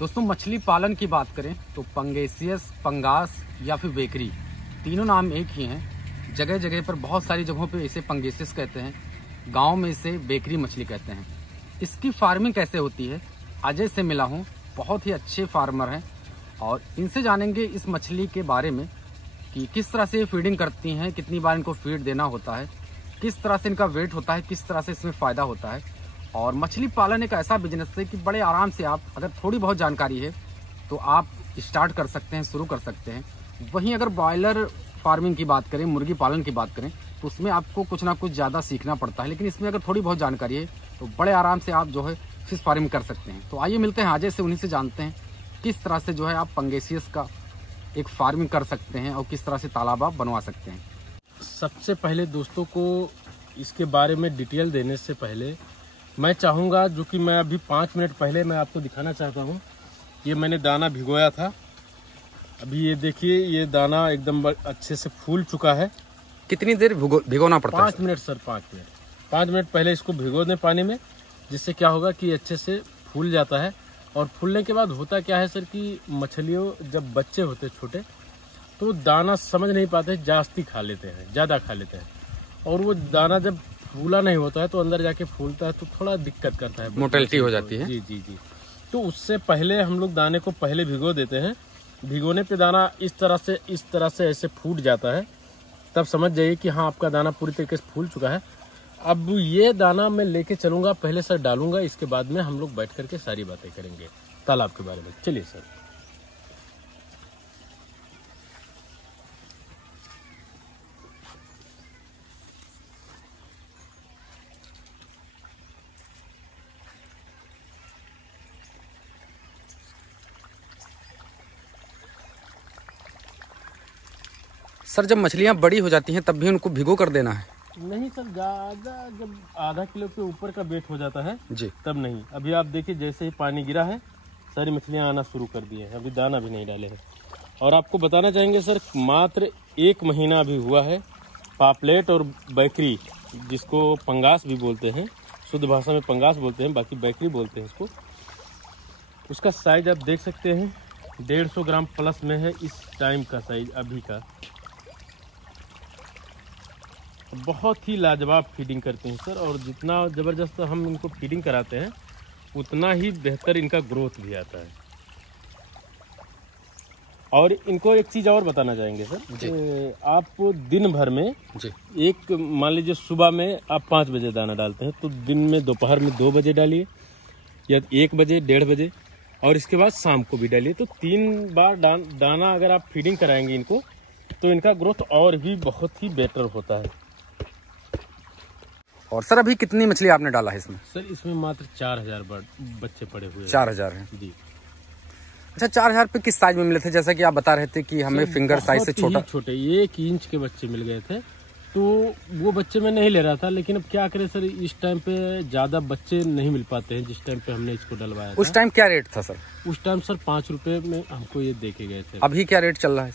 दोस्तों मछली पालन की बात करें तो पंगेसियस, पंगास या फिर बेकरी, तीनों नाम एक ही हैं। जगह जगह पर बहुत सारी जगहों पे इसे पंगेसियस कहते हैं, गांव में इसे बेकरी मछली कहते हैं। इसकी फार्मिंग कैसे होती है, अजय से मिला हूं, बहुत ही अच्छे फार्मर हैं और इनसे जानेंगे इस मछली के बारे में कि किस तरह से फीडिंग करती हैं, कितनी बार इनको फीड देना होता है, किस तरह से इनका वेट होता है, किस तरह से इसमें फ़ायदा होता है। और मछली पालन एक ऐसा बिजनेस है कि बड़े आराम से आप, अगर थोड़ी बहुत जानकारी है तो आप स्टार्ट कर सकते हैं, शुरू कर सकते हैं। वहीं अगर ब्रॉयलर फार्मिंग की बात करें, मुर्गी पालन की बात करें, तो उसमें आपको कुछ ना कुछ ज़्यादा सीखना पड़ता है, लेकिन इसमें अगर थोड़ी बहुत जानकारी है तो बड़े आराम से आप जो है फिश फार्मिंग कर सकते हैं। तो आइए मिलते हैं अजय से, उन्हीं से जानते हैं किस तरह से जो है आप पंगेसियस का एक फार्मिंग कर सकते हैं और किस तरह से तालाब आप बनवा सकते हैं। सबसे पहले दोस्तों को इसके बारे में डिटेल देने से पहले मैं चाहूँगा, जो कि मैं अभी 5 मिनट पहले मैं आपको दिखाना चाहता हूँ, ये मैंने दाना भिगोया था। अभी ये देखिए, ये दाना एकदम अच्छे से फूल चुका है। कितनी देर भिगोना पड़ता है? 5 मिनट सर, 5 मिनट पहले इसको भिगो दें पानी में, जिससे क्या होगा कि अच्छे से फूल जाता है। और फूलने के बाद होता क्या है सर कि मछलियों जब बच्चे होते छोटे तो दाना समझ नहीं पाते, जास्ती खा लेते हैं, ज़्यादा खा लेते हैं। और वो दाना जब फूला नहीं होता है तो अंदर जाके फूलता है तो थोड़ा दिक्कत करता है, मोटेलिटी हो जाती है। जी जी जी। तो उससे पहले हम लोग दाने को पहले भिगो देते हैं। भिगोने पे दाना इस तरह से ऐसे फूट जाता है, तब समझ जाइए कि हाँ आपका दाना पूरी तरीके से फूल चुका है। अब ये दाना मैं लेके चलूंगा, पहले सर डालूंगा, इसके बाद में हम लोग बैठ करके सारी बातें करेंगे तालाब के बारे में। चलिए सर। सर जब मछलियाँ बड़ी हो जाती हैं तब भी उनको भिगो कर देना है? नहीं सर, ज़्यादा जब आधा किलो के ऊपर का वेट हो जाता है जी तब नहीं। अभी आप देखिए, जैसे ही पानी गिरा है सारी मछलियाँ आना शुरू कर दी हैं, अभी दाना भी नहीं डाले हैं। और आपको बताना चाहेंगे सर, मात्र 1 महीना अभी हुआ है। पापलेट और बैकरी, जिसको पंगास भी बोलते हैं, शुद्ध भाषा में पंगास बोलते हैं, बाकी बैकरी बोलते हैं इसको, उसका साइज आप देख सकते हैं 150 ग्राम प्लस में है इस टाइम का साइज अभी का। बहुत ही लाजवाब फीडिंग करते हैं सर, और जितना ज़बरदस्त हम इनको फीडिंग कराते हैं उतना ही बेहतर इनका ग्रोथ भी आता है। और इनको एक चीज़ और बताना चाहेंगे सर, आप दिन भर में जी, एक मान लीजिए सुबह में आप 5 बजे दाना डालते हैं तो दिन में दोपहर में 2 बजे डालिए, या 1 बजे, 1:30 बजे, और इसके बाद शाम को भी डालिए। तो 3 बार दाना अगर आप फीडिंग कराएंगे इनको तो इनका ग्रोथ और भी बहुत ही बेटर होता है। और सर अभी कितनी मछली आपने डाला है इसमें? सर इसमें मात्र 4000 बच्चे पड़े हुए हैं। 4000 हैं जी। अच्छा, 4000 पे किस साइज में मिले थे? जैसा कि आप बता रहे थे कि हमें फिंगर साइज से छोटे 1 इंच के बच्चे मिल गए थे, तो वो बच्चे मैं नहीं ले रहा था। लेकिन अब क्या करें सर, इस टाइम पे ज्यादा बच्चे नहीं मिल पाते हैं जिस टाइम पे हमने इसको डलवाया था। उस टाइम क्या रेट था सर? उस टाइम सर 5 रुपए में हमको ये देके गए थे। अभी क्या रेट चल रहा है?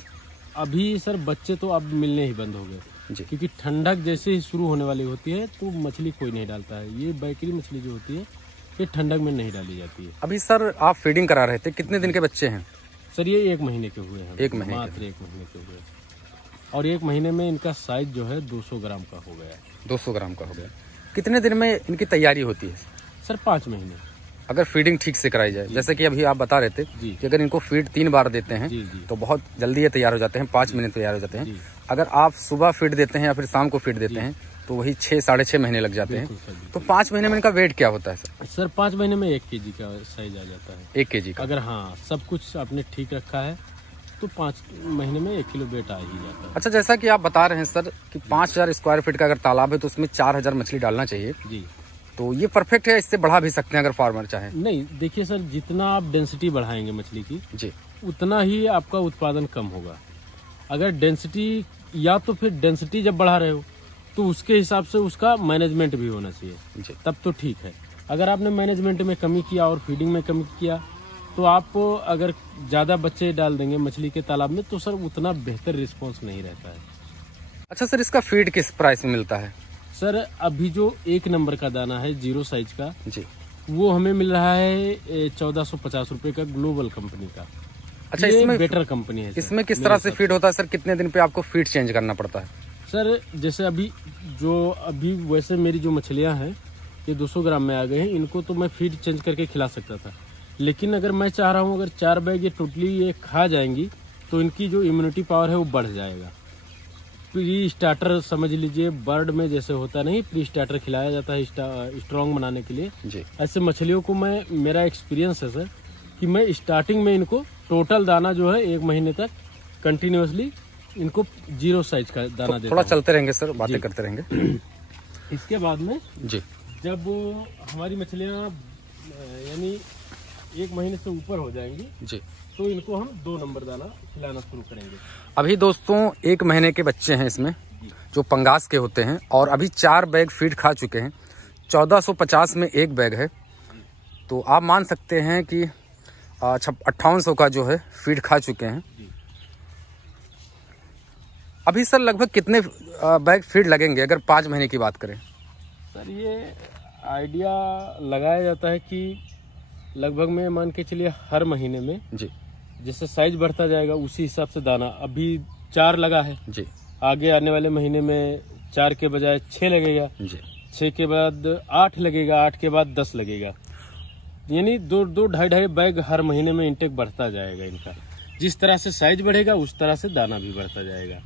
अभी सर बच्चे तो अब मिलने ही बंद हो गए जी, क्योंकि ठंडक जैसे ही शुरू होने वाली होती है तो मछली कोई नहीं डालता है। ये बैकरी मछली जो होती है ये ठंडक में नहीं डाली जाती है। अभी सर आप फीडिंग करा रहे थे, कितने दिन के बच्चे हैं? सर ये 1 महीने के हुए हैं। 1 महीने मात्र 1 महीने के हुए, और 1 महीने में इनका साइज जो है 200 ग्राम का हो गया है। 200 ग्राम का हो गया। कितने दिन में इनकी तैयारी होती है सर? 5 महीने, अगर फीडिंग ठीक से कराई जाए। जैसे कि अभी आप बता रहे थे कि अगर इनको फीड 3 बार देते हैं तो बहुत जल्दी ये तैयार हो जाते हैं, 5 महीने तैयार हो जाते हैं। अगर आप सुबह फीड देते हैं या फिर शाम को फीड देते हैं तो वही 6-6.5 महीने लग जाते हैं। तो 5 महीने में इनका वेट क्या होता है सर? सर 5 महीने में 1 kg का साइज आ जाता है। 1 kg का? अगर हाँ सब कुछ आपने ठीक रखा है तो 5 महीने में 1 किलो वेट आ ही जाता है। अच्छा, जैसा कि आप बता रहे हैं सर कि 5000 स्क्वायर फीट का अगर तालाब है तो उसमें 4000 मछली डालना चाहिए जी, तो ये परफेक्ट है? इससे बढ़ा भी सकते हैं अगर फार्मर चाहे? नहीं, देखिए सर, जितना आप डेंसिटी बढ़ाएंगे मछली की जी, उतना ही आपका उत्पादन कम होगा। अगर डेंसिटी, या तो फिर डेंसिटी जब बढ़ा रहे हो तो उसके हिसाब से उसका मैनेजमेंट भी होना चाहिए जी, तब तो ठीक है। अगर आपने मैनेजमेंट में कमी किया और फीडिंग में कमी किया तो आप अगर ज़्यादा बच्चे डाल देंगे मछली के तालाब में तो सर उतना बेहतर रिस्पॉन्स नहीं रहता है। अच्छा सर, इसका फीड किस प्राइस में मिलता है? सर अभी जो 1 नंबर का दाना है 0 साइज का जी, वो हमें मिल रहा है 1450 रुपए का, ग्लोबल कंपनी का। अच्छा, ये इसमें बेटर कंपनी है। इसमें किस तरह से फीड होता है सर? कितने दिन पे आपको फीड चेंज करना पड़ता है? सर जैसे अभी वैसे मेरी जो मछलियां हैं ये 200 ग्राम में आ गए हैं, इनको तो मैं फीड चेंज करके खिला सकता था, लेकिन अगर मैं चाह रहा हूँ अगर 4 बैग ये टोटली ये खा जाएंगी तो इनकी जो इम्यूनिटी पावर है वो बढ़ जाएगा। प्री स्टार्टर समझ लीजिए, बर्ड में जैसे होता नहीं, प्री स्टार्टर खिलाया जाता है स्ट्रॉन्ग बनाने के लिए जी। ऐसे मछलियों को मेरा एक्सपीरियंस है सर कि मैं स्टार्टिंग में इनको टोटल दाना जो है 1 महीने तक कंटिन्यूअसली इनको 0 साइज का दाना देता थोड़ा हूं। चलते रहेंगे सर, बातें करते रहेंगे। इसके बाद में जी, जब हमारी मछलियां यानी 1 महीने से ऊपर हो जाएंगी जी, तो इनको हम 2 नंबर दाना खिलाना शुरू करेंगे। अभी दोस्तों 1 महीने के बच्चे हैं इसमें, जो पंगास के होते हैं, और अभी 4 बैग फीड खा चुके हैं। 1450 में 1 बैग है, तो आप मान सकते हैं कि 5800 का जो है फीड खा चुके हैं। अभी सर लगभग कितने बैग फीड लगेंगे अगर 5 महीने की बात करें? सर ये आइडिया लगाया जाता है कि लगभग में मान के चलिए हर महीने में जी, जैसे साइज बढ़ता जाएगा उसी हिसाब से दाना। अभी 4 लगा है जी, आगे आने वाले महीने में 4 के बजाय 6 लगेगा जी, 6 के बाद 8 लगेगा, 8 के बाद 10 लगेगा, यानी 2-2.5 बैग हर महीने में इंटेक बढ़ता जाएगा इनका। जिस तरह से साइज बढ़ेगा उस तरह से दाना भी बढ़ता जाएगा।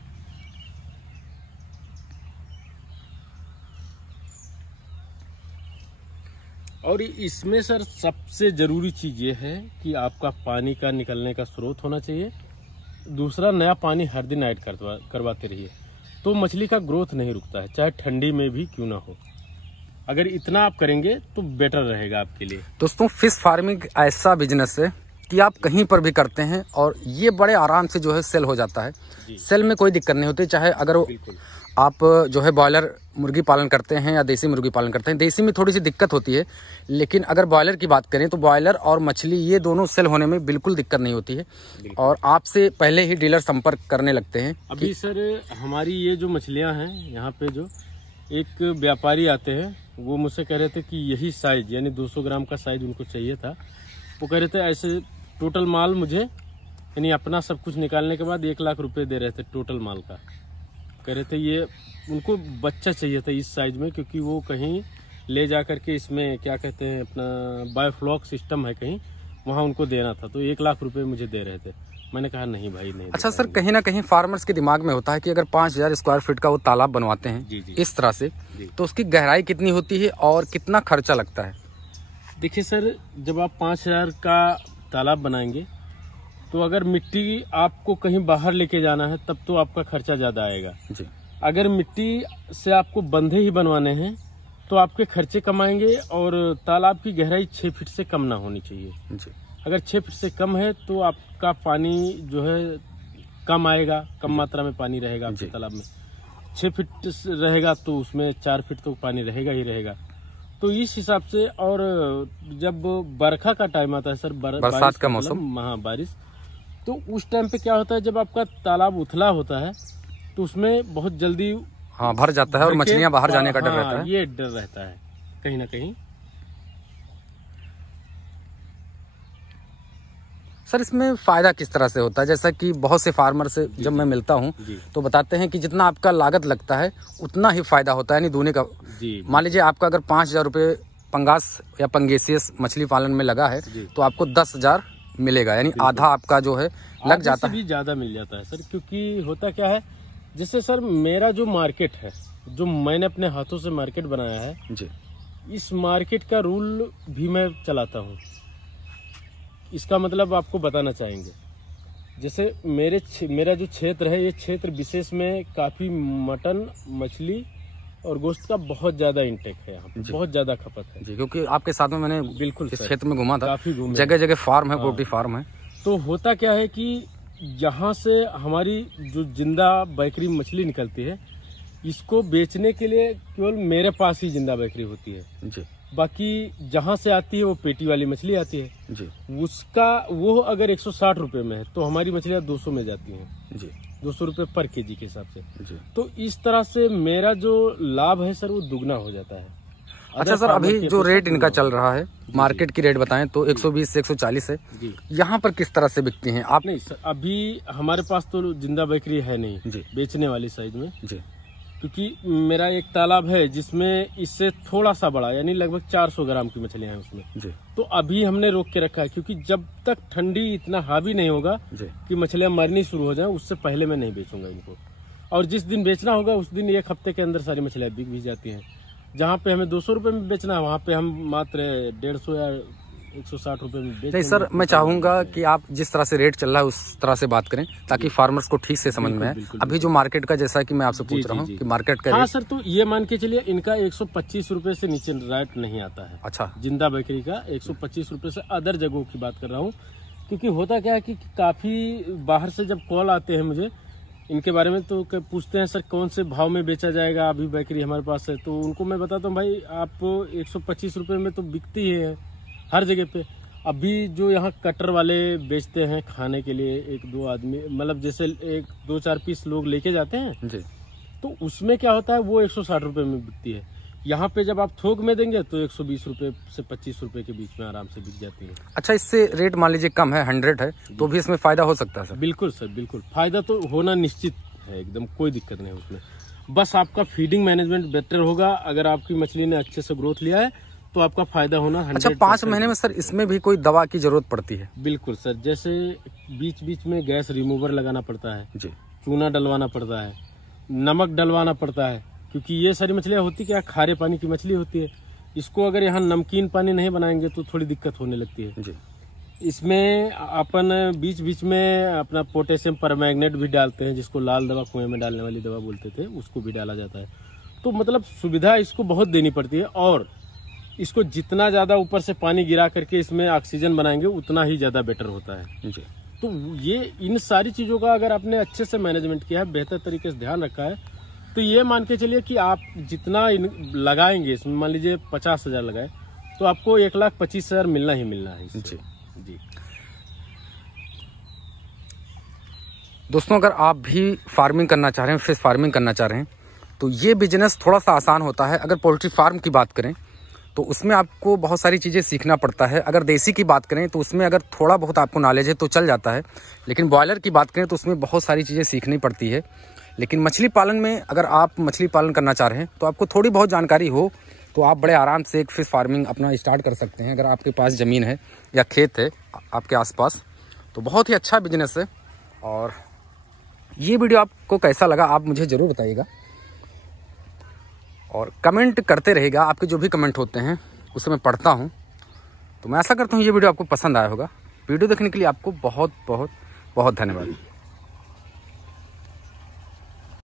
और इसमें सर सबसे जरूरी चीज ये है कि आपका पानी का निकलने का स्रोत होना चाहिए। दूसरा, नया पानी हर दिन ऐड करवाते रहिए, तो मछली का ग्रोथ नहीं रुकता है, चाहे ठंडी में भी क्यों ना हो। अगर इतना आप करेंगे तो बेटर रहेगा आपके लिए। दोस्तों फिश फार्मिंग ऐसा बिजनेस है कि आप कहीं पर भी करते हैं और ये बड़े आराम से जो है सेल हो जाता है। सेल में कोई दिक्कत नहीं होती, चाहे अगर आप जो है बॉयलर मुर्गी पालन करते हैं या देसी मुर्गी पालन करते हैं। देसी में थोड़ी सी दिक्कत होती है, लेकिन अगर बॉयलर की बात करें तो बॉयलर और मछली ये दोनों सेल होने में बिल्कुल दिक्कत नहीं होती है, और आपसे पहले ही डीलर संपर्क करने लगते हैं। अभी सर हमारी ये जो मछलियां हैं, यहाँ पे जो एक व्यापारी आते हैं वो मुझसे कह रहे थे कि यही साइज यानी 200 ग्राम का साइज उनको चाहिए था। वो कह रहे थे ऐसे टोटल माल मुझे यानी अपना सब कुछ निकालने के बाद 1 लाख रुपए दे रहे थे टोटल माल का। कह रहे थे ये उनको बच्चा चाहिए था इस साइज में, क्योंकि वो कहीं ले जा करके इसमें क्या कहते हैं अपना बायोफ्लॉक सिस्टम है कहीं, वहाँ उनको देना था, तो 1 लाख रुपए मुझे दे रहे थे। मैंने कहा नहीं भाई नहीं। अच्छा सर, कहीं ना कहीं फार्मर्स के दिमाग में होता है कि अगर 5000 स्क्वायर फीट का वो तालाब बनवाते हैं जी, इस तरह से, तो उसकी गहराई कितनी होती है और कितना खर्चा लगता है? देखिए सर, जब आप 5000 का तालाब बनाएंगे तो अगर मिट्टी आपको कहीं बाहर लेके जाना है तब तो आपका खर्चा ज्यादा आएगा जी। अगर मिट्टी से आपको बंधे ही बनवाने हैं तो आपके खर्चे कम आएंगे, और तालाब की गहराई 6 फीट से कम ना होनी चाहिए जी। अगर 6 फीट से कम है तो आपका पानी जो है कम आएगा, कम मात्रा में पानी रहेगा आपके तालाब में। 6 फीट रहेगा तो उसमें 4 फीट तो पानी रहेगा ही रहेगा। तो इस हिसाब से, और जब बरखा का टाइम आता है सर, बरसात का मौसम, हाँ बारिश, तो उस टाइम पे क्या होता है जब आपका तालाब उथला होता है तो उसमें बहुत जल्दी भर जाता है और मछलियां बाहर जाने का डर रहता है। ये डर रहता है कहीं ना कहीं। सर इसमें फायदा किस तरह से होता है? जैसा कि बहुत से फार्मर से जब मैं मिलता हूं तो बताते हैं कि जितना आपका लागत लगता है उतना ही फायदा होता है, यानी दूने का। मान लीजिए आपका अगर 5000 रुपये पंगास या पंगेसियस मछली पालन में लगा है तो आपको 10,000 मिलेगा, यानी आधा आपका जो है लग जाता है। भी ज्यादा मिल जाता है सर, क्योंकि होता क्या है, जैसे सर मेरा जो मार्केट है, जो मैंने अपने हाथों से मार्केट बनाया है जी, इस मार्केट का रूल भी मैं चलाता हूँ। इसका मतलब आपको बताना चाहेंगे, जैसे मेरा जो क्षेत्र है, ये क्षेत्र विशेष में काफी मटन, मछली और गोश्त का बहुत ज्यादा इंटेक है, यहाँ पे बहुत ज्यादा खपत है जी। क्योंकि आपके साथ में मैंने बिल्कुल इस क्षेत्र में घुमा था, काफी जगह जगह फार्म है, पोल्ट्री फार्म है। तो होता क्या है कि यहाँ से हमारी जो जिंदा बैकरी मछली निकलती है, इसको बेचने के लिए केवल मेरे पास ही जिंदा बैकरी होती है जी। बाकी जहाँ से आती है वो पेटी वाली मछली आती है जी, उसका वो अगर 160 रुपए में है तो हमारी मछलियाँ 200 में जाती हैं जी, 200 रुपए पर केजी के हिसाब से जी। तो इस तरह से मेरा जो लाभ है सर वो दुगना हो जाता है। अच्छा सर, अभी जो रेट इनका चल रहा है, मार्केट की रेट बताएं तो 120 से 140 है जी। यहाँ पर किस तरह से बिकती हैं आप? नहीं सर, अभी हमारे पास तो जिंदा बेकरी है नहीं जी बेचने वाली साइज में जी, क्योंकि मेरा एक तालाब है जिसमें इससे थोड़ा सा बड़ा यानी लगभग 400 ग्राम की मछलियां हैं उसमें जी तो अभी हमने रोक के रखा है क्योंकि जब तक ठंडी इतना हावी नहीं होगा जी कि मछलियां मरनी शुरू हो जाए उससे पहले मैं नहीं बेचूंगा इनको। और जिस दिन बेचना होगा उस दिन 1 हफ्ते के अंदर सारी मछलियां बिक भी जाती हैं। जहाँ पे हमें 200 रुपए में बेचना है वहाँ पे हम मात्र 150 या 160 रुपए में बेच। नहीं सर, मैं चाहूंगा कि आप जिस तरह से रेट चल रहा है उस तरह से बात करें ताकि फार्मर्स को ठीक से समझ में आए। अभी जो मार्केट का, जैसा कि मैं आपसे पूछ रहा हूँ कि मार्केट का हाँ सर, तो ये मान के चलिए इनका 125 रुपए से नीचे रेट नहीं आता है। अच्छा, जिंदा बकरी का 125 रुपए से अदर जगहों की बात कर रहा हूँ क्योंकि होता क्या है कि काफी बाहर से जब कॉल आते हैं मुझे इनके बारे में तो पूछते हैं सर कौन से भाव में बेचा जाएगा, अभी बकरी हमारे पास है। तो उनको मैं बताता हूँ भाई आप 125 रुपए में तो बिकती है हर जगह पे। अभी जो यहाँ कटर वाले बेचते हैं खाने के लिए 1-2 आदमी, मतलब जैसे 1-2-4 पीस लोग लेके जाते हैं जी, तो उसमें क्या होता है वो 160 रुपए में बिकती है। यहाँ पे जब आप थोक में देंगे तो 120 रुपए से 25 रुपए के बीच में आराम से बिक जाती है। अच्छा, इससे रेट मान लीजिए कम है, 100 है तो भी इसमें फायदा हो सकता है सर? बिल्कुल सर, बिल्कुल फायदा तो होना निश्चित है, एकदम कोई दिक्कत नहीं उसमें। बस आपका फीडिंग मैनेजमेंट बेटर होगा। अगर आपकी मछली ने अच्छे से ग्रोथ लिया है तो आपका फायदा होना 100%। अच्छा, 5 महीने में सर इसमें भी कोई दवा की जरूरत पड़ती है? बिल्कुल सर, जैसे बीच बीच में गैस रिमूवर लगाना पड़ता है जी, चूना डलवाना पड़ता है, नमक डलवाना पड़ता है क्योंकि ये सारी मछलियाँ होती क्या खारे पानी की मछली होती है। इसको अगर यहाँ नमकीन पानी नहीं बनाएंगे तो थोड़ी दिक्कत होने लगती है जी। इसमें अपन बीच बीच में अपना पोटेशियम परमैंगनेट भी डालते हैं जिसको लाल दवा कुएं में डालने वाली दवा बोलते थे, उसको भी डाला जाता है। तो मतलब सुविधा इसको बहुत देनी पड़ती है और इसको जितना ज्यादा ऊपर से पानी गिरा करके इसमें ऑक्सीजन बनाएंगे उतना ही ज्यादा बेटर होता है जी। तो ये इन सारी चीजों का अगर आपने अच्छे से मैनेजमेंट किया है, बेहतर तरीके से ध्यान रखा है तो ये मान के चलिए कि आप जितना लगाएंगे इसमें, मान लीजिए 50,000 लगाए तो आपको 1,25,000 मिलना ही मिलना है इससे। जी जी दोस्तों, अगर आप भी फार्मिंग करना चाह रहे हैं, फिश फार्मिंग करना चाह रहे हैं तो ये बिजनेस थोड़ा सा आसान होता है। अगर पोल्ट्री फार्म की बात करें तो उसमें आपको बहुत सारी चीज़ें सीखना पड़ता है। अगर देसी की बात करें तो उसमें अगर थोड़ा बहुत आपको नॉलेज है तो चल जाता है, लेकिन बॉयलर की बात करें तो उसमें बहुत सारी चीज़ें सीखनी पड़ती है। लेकिन मछली पालन में अगर आप मछली पालन करना चाह रहे हैं तो आपको थोड़ी बहुत जानकारी हो तो आप बड़े आराम से एक फिश फार्मिंग अपना स्टार्ट कर सकते हैं। अगर आपके पास ज़मीन है या खेत है आपके आसपास तो बहुत ही अच्छा बिजनेस है। और ये वीडियो आपको कैसा लगा आप मुझे ज़रूर बताइएगा और कमेंट करते रहेगा। आपके जो भी कमेंट होते हैं उसे मैं पढ़ता हूँ। तो मैं आशा करता हूँ ये वीडियो आपको पसंद आया होगा। वीडियो देखने के लिए आपको बहुत बहुत बहुत धन्यवाद।